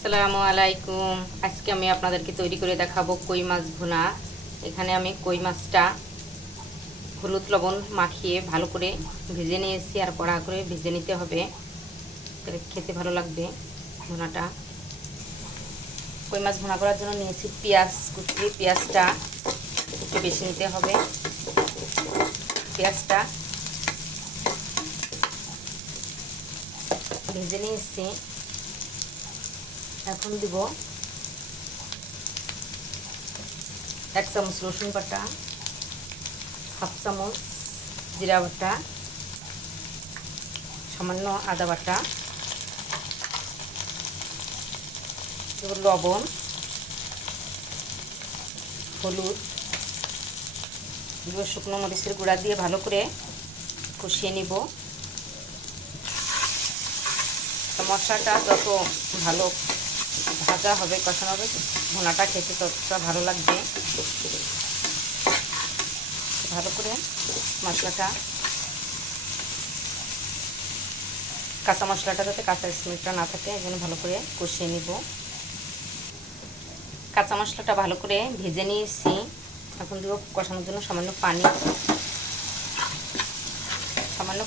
আসসালামু আলাইকুম। আজকে আমি আপনাদেরকে তৈরি করে দেখাবো কই মাছ ভুনা। এখানে আমি কই মাছটা হলুদ লবণ মাখিয়ে ভালো করে ভেজে নিয়েছি, আর কড়া করে ভেজে নিতে হবে, তাহলে খেতে ভালো লাগবে ভুনাটা। কই মাছ ভুনা করার জন্য নিয়েছি পেঁয়াজ কুচি। পেঁয়াজটা একটু বেশি নিতে হবে। পেঁয়াজটা ভেজে নিয়েছি। এখন দিব 1 চামচ রসুন বাটা, হাফ চামচ জিরা বাটা, সামান্য আদা বাটা, লবণ, হলুদ, শুকনো মরিচের গুঁড়া দিয়ে ভালো করে কষিয়ে নিব। মশলাটা যত ভালো ভাজা হবে, কষানো হবে, ভুনাটা খেতে ততটা ভালো লাগবে। ভালো করে মশলাটা, কাঁচা মশলাটা যাতে কাঁচা স্মেলটা না থাকে, এই জন্য ভালো করে কষিয়ে নিব। কাঁচা মশলাটা ভালো করে ভেজে নিয়েছি। এখন দিব কষানোর জন্য সামান্য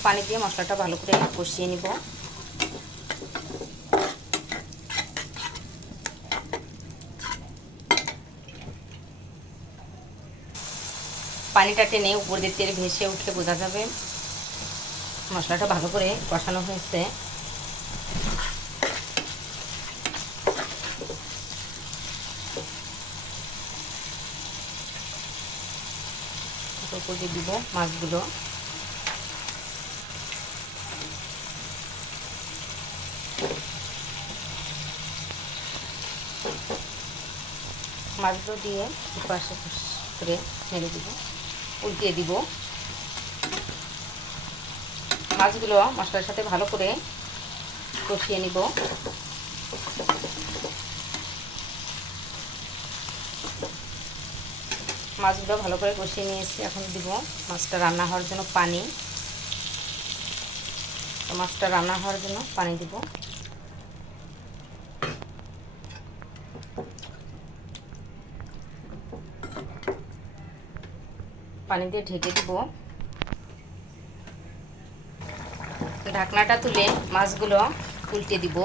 পানি দিয়ে মশলাটা ভালো করে কষিয়ে নিব। পানিটা টেনে উপর দিয়ে তেল ভেসে উঠে বোঝা যাবে মশলাটা ভালো করে কষানো হয়েছে। উপর দিয়ে দিব মাছগুলো। মাছগুলো দিয়ে পাশে করে নেড়ে দিব, উল্টিয়ে দিব। মাছগুলো মশলার সাথে ভালো করে কষিয়ে নিব। মাছগুলো ভালো করে কষিয়ে নিয়েছি। এখন দিব মাছটা রান্না হওয়ার জন্য পানি। মাছটা রান্না হওয়ার জন্য পানি দিব। পানি দিয়ে ঢেকে দিব। ঢাকনাটা তুলে মাছগুলো উল্টে দিব।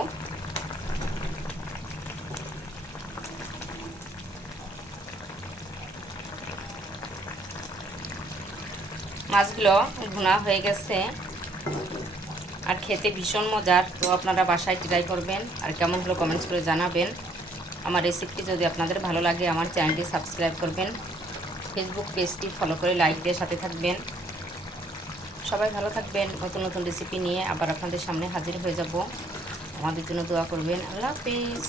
মাছগুলো ভুনা হয়ে গেছে, আর খেতে ভীষণ মজার। তো আপনারা বাসায় ট্রাই করবেন, আর কেমন হলো কমেন্টস করে জানাবেন। আমার রেসিপিটি যদি আপনাদের ভালো লাগে, আমার চ্যানেলটি সাবস্ক্রাইব করবেন, ফেসবুক পেজটি ফলো করে লাইক দিয়ে সাথে থাকবেন। সবাই ভালো থাকবেন। নতুন নতুন রেসিপি নিয়ে আবার আপনাদের সামনে হাজির হয়ে যাব। আমাদের জন্য দোয়া করবেন। আল্লাহ হাফেজ।